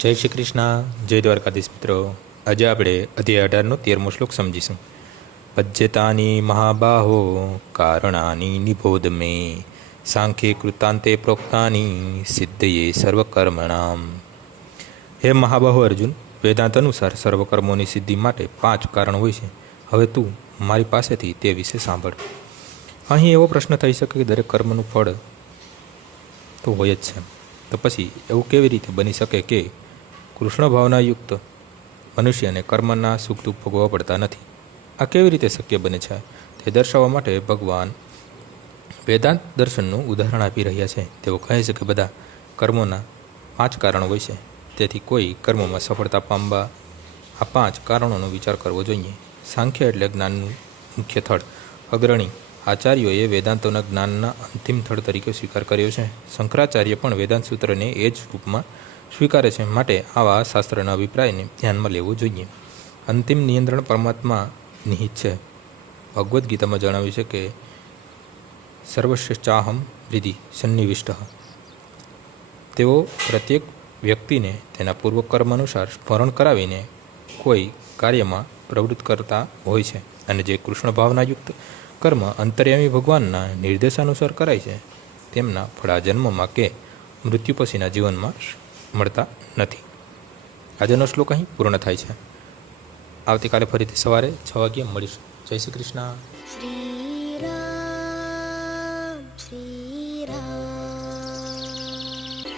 જય શ્રી કૃષ્ણ, જય દ્વારકાધીશ મિત્રો. આજે આપણે અધ્યાય 18નો 13મો શ્લોક સમજીશું. પજ્યતાની મહાબાહો કારણાની નિબોધ મે સાંખ્યે કૃતાંતે પ્રોક્તાની સિદ્ધયે સર્વકર્મણામ. હે મહાબાહો અર્જુન, વેદાંત અનુસાર સર્વકર્મોની સિદ્ધિ માટે 5 કારણ હોય છે. હવે તું મારી પાસેથી તે વિશે સાંભળ. અહીં એવો પ્રશ્ન થઈ શકે કે દરેક કર્મનું ફળ તો હોય જ છે, તો પછી એવું કેવી રીતે બની શકે કે કૃષ્ણ ભાવનાયુક્ત મનુષ્યને કર્મના સુખ દુઃખ ભોગવવા પડતા નથી? આ કેવી રીતે શક્ય બને છે? તે દર્શાવવા માટે ભગવાન વેદાંત દર્શનનું ઉદાહરણ આપી રહ્યા છે. તેઓ કહે છે કે બધા કર્મોના 5 કારણો હોય છે, તેથી કોઈ કર્મોમાં સફળતા પામવા આ 5 કારણોનો વિચાર કરવો જોઈએ. સાંખ્ય એટલે જ્ઞાનનું મુખ્ય થડ. અગ્રણી આચાર્યોએ વેદાંતોના જ્ઞાનના અંતિમ થડ તરીકે સ્વીકાર કર્યો છે. શંકરાચાર્ય પણ વેદાંત સૂત્રને એ જ રૂપમાં સ્વીકારે છે. માટે આવા શાસ્ત્રના અભિપ્રાયને ધ્યાનમાં લેવો જોઈએ. અંતિમ નિયંત્રણ પરમાત્મા નિહિત છે. ભગવદ્ ગીતામાં જણાવ્યું છે કે સર્વશ્રેષ્ઠાહમ હૃદિ સન્નિવિષ્ટ. તેઓ પ્રત્યેક વ્યક્તિને તેના પૂર્વકર્મ અનુસાર સ્મરણ કરાવીને કોઈ કાર્યમાં પ્રવૃત્ત કરતા હોય છે, અને જે કૃષ્ણ ભાવનાયુક્ત કર્મ અંતર્યામી ભગવાનના નિર્દેશાનુસાર કરાય છે તેમના ફળ આ જન્મમાં કે મૃત્યુ પછીના જીવનમાં મળતા નથી. આજનો શ્લોક અહીં પૂર્ણ થાય છે. આવતીકાલે ફરીથી સવારે 6 વાગ્યે મળીશું. જય શ્રી કૃષ્ણ.